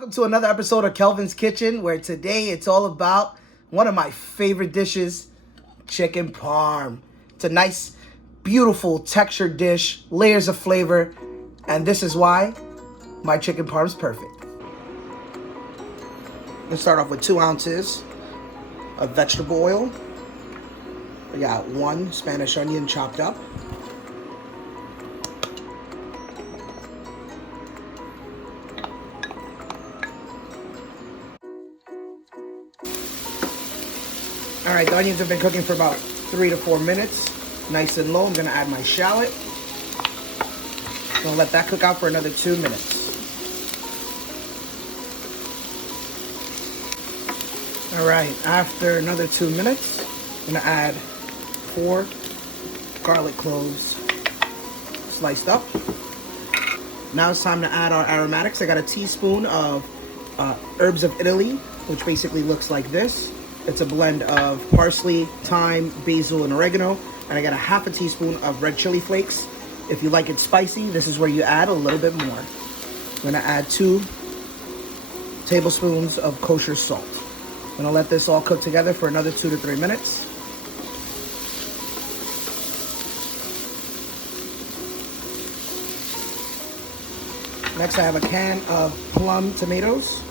Welcome to another episode of Kelvin's Kitchen, where today it's all about one of my favorite dishes, chicken parm. It's a nice, beautiful textured dish, layers of flavor, and this is why my chicken parm's perfect. Let's start off with 2 ounces of vegetable oil. We got 1 Spanish onion chopped up. All right, the onions have been cooking for about 3 to 4 minutes, nice and low. I'm gonna add my shallot. I'm gonna let that cook out for another 2 minutes. All right, after another 2 minutes, I'm gonna add 4 garlic cloves sliced up. Now it's time to add our aromatics. I got a teaspoon of herbs of Italy, which basically looks like this. It's a blend of parsley, thyme, basil, and oregano. And I got a half a teaspoon of red chili flakes. If you like it spicy, this is where you add a little bit more. I'm gonna add 2 tablespoons of kosher salt. I'm gonna let this all cook together for another 2 to 3 minutes. Next, I have a can of Plum tomatoes.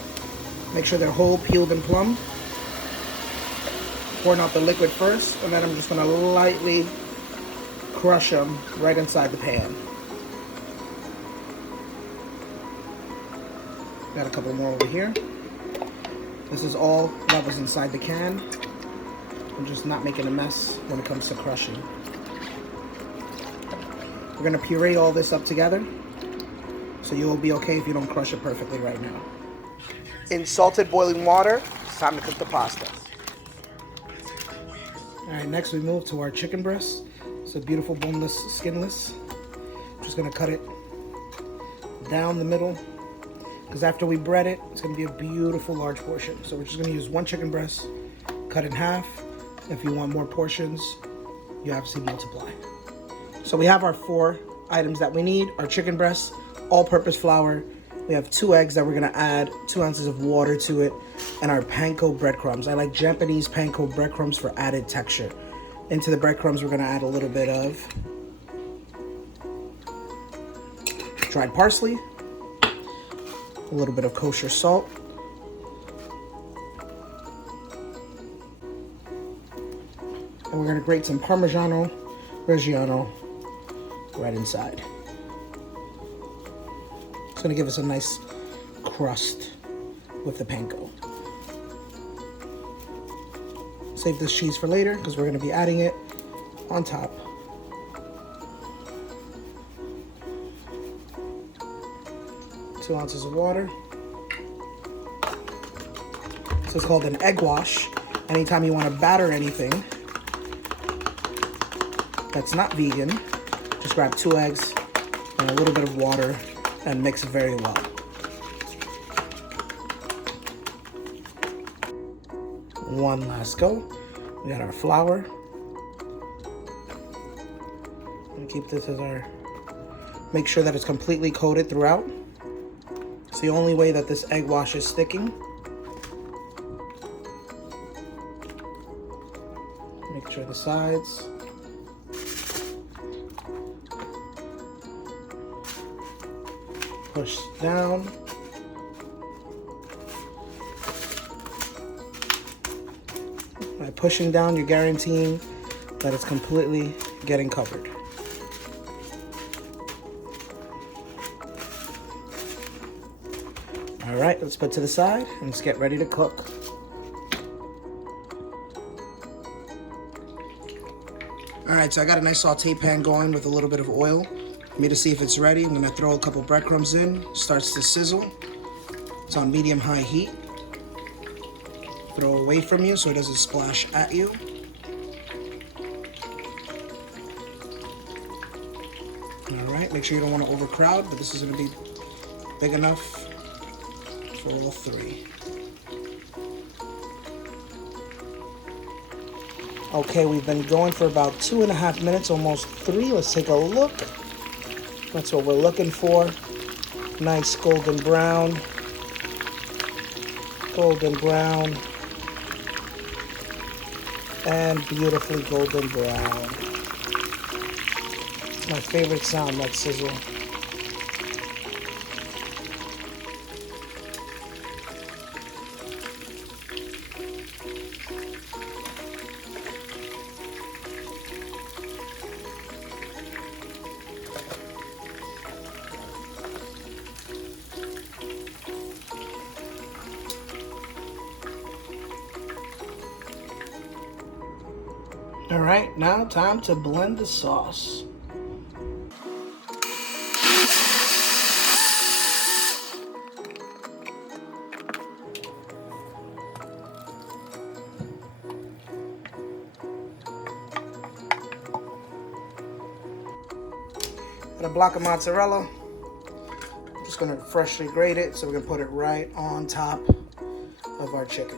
Make sure they're whole, peeled, and plumbed. Pouring out the liquid first, and then I'm just gonna lightly crush them right inside the pan. Got a couple more over here. This is all that was inside the can. I'm just not making a mess when it comes to crushing. We're gonna puree all this up together, so you'll be okay if you don't crush it perfectly right now. In salted boiling water, it's time to cook the pasta. All right, next we move to our chicken breast. It's a beautiful boneless, skinless. I'm just gonna cut it down the middle, because after we bread it, it's gonna be a beautiful large portion. So we're just gonna use 1 chicken breast, cut in half. If you want more portions, you obviously multiply. So we have our 4 items that we need: our chicken breast, all-purpose flour. We have 2 eggs that we're gonna add 2 ounces of water to it, and our Panko breadcrumbs. I like Japanese Panko breadcrumbs for added texture. Into the breadcrumbs, we're gonna add a little bit of dried parsley, a little bit of kosher salt, and we're gonna grate some Parmigiana Reggiano right inside. It's gonna give us a nice crust with the panko. Save this cheese for later because we're gonna be adding it on top. Two ounces of water. This is called an egg wash. Anytime you want to batter anything that's not vegan, just grab 2 eggs and a little bit of water and mix it very well. One last go. We got our flour. And keep this as our, make sure that it's completely coated throughout. It's the only way that this egg wash is sticking. Make sure the sides. Push down. By pushing down, you're guaranteeing that it's completely getting covered. All right, let's put to the side and let's get ready to cook. All right, so I got a nice saute pan going with a little bit of oil. For me to see if it's ready, I'm gonna throw a couple breadcrumbs in. Starts to sizzle. It's on medium-high heat. Throw away from you so it doesn't splash at you. All right, make sure you don't want to overcrowd, but this is gonna be big enough for all 3. Okay, we've been going for about 2.5 minutes, almost 3. Let's take a look. That's what we're looking for. Nice golden brown. golden brown. And beautifully golden brown. It's my favorite sound, that sizzle. All right, now time to blend the sauce. Got a block of mozzarella. I'm just gonna freshly grate it so we can put it right on top of our chicken.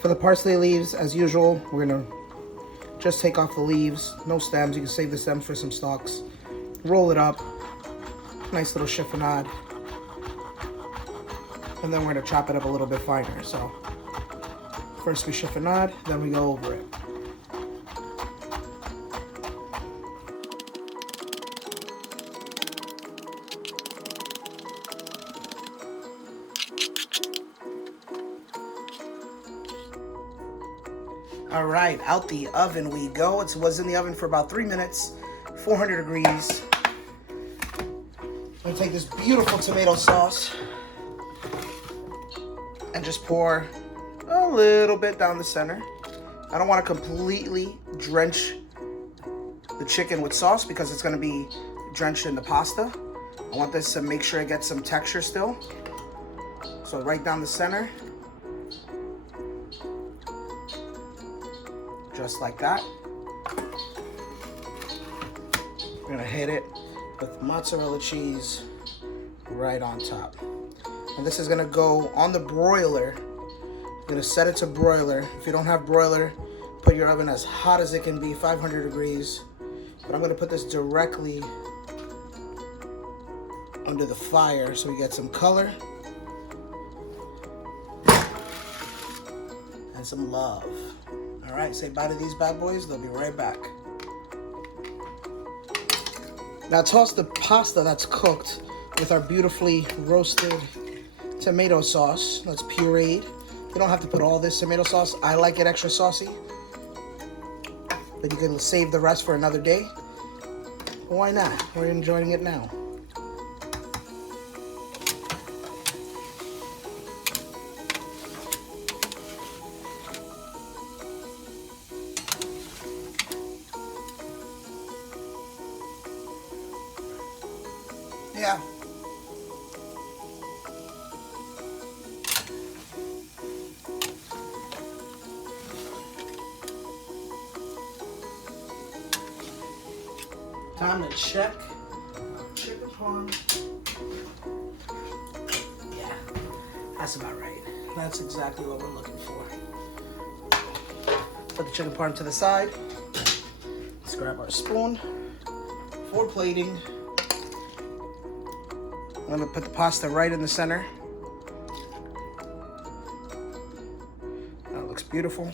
For the parsley leaves, as usual, we're gonna just take off the leaves, no stems. You can save the stems for some stalks. Roll it up, nice little chiffonade. And then we're gonna chop it up a little bit finer. So first we chiffonade, then we go over it. All right, out the oven we go. It was in the oven for about 3 minutes, 400 degrees. I'm gonna take this beautiful tomato sauce and just pour a little bit down the center. I don't want to completely drench the chicken with sauce because it's gonna be drenched in the pasta. I want this to make sure it gets some texture still. So right down the center. Just like that. We're gonna hit it with mozzarella cheese right on top. And this is gonna go on the broiler. I'm gonna set it to broiler. If you don't have broiler, put your oven as hot as it can be, 500 degrees. But I'm gonna put this directly under the fire so we get some color and some love. All right, say bye to these bad boys. They'll be right back. Now toss the pasta that's cooked with our beautifully roasted tomato sauce that's pureed. You don't have to put all this tomato sauce. I like it extra saucy, but you can save the rest for another day. Why not? We're enjoying it now. Yeah. Time to check chicken parm. Yeah, that's about right. That's exactly what we're looking for. Put the chicken parm to the side. Let's grab our spoon for plating. I'm gonna put the pasta right in the center. That looks beautiful.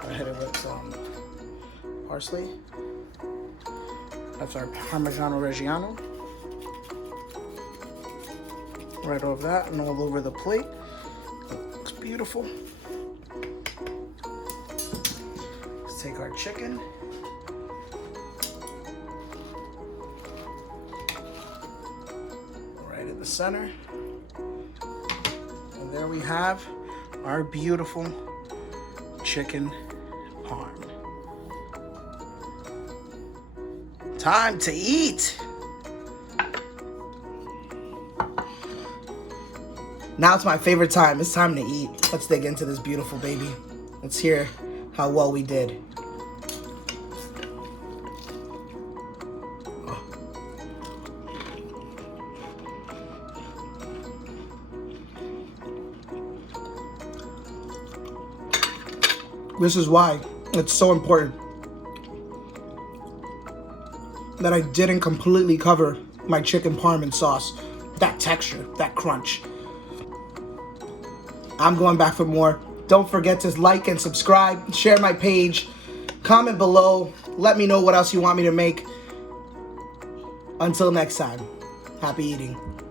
I'll hit it with some parsley. That's our Parmigiana Reggiano. Right over that and all over the plate. Looks beautiful. Take our chicken, right in the center, and there we have our beautiful chicken parm. Time to eat. Now it's my favorite time. It's time to eat. Let's dig into this beautiful baby. Let's hear how well we did. This is why it's so important that I didn't completely cover my chicken parm in sauce. That texture, that crunch. I'm going back for more. Don't forget to like and subscribe, share my page, comment below, let me know what else you want me to make. Until next time, happy eating.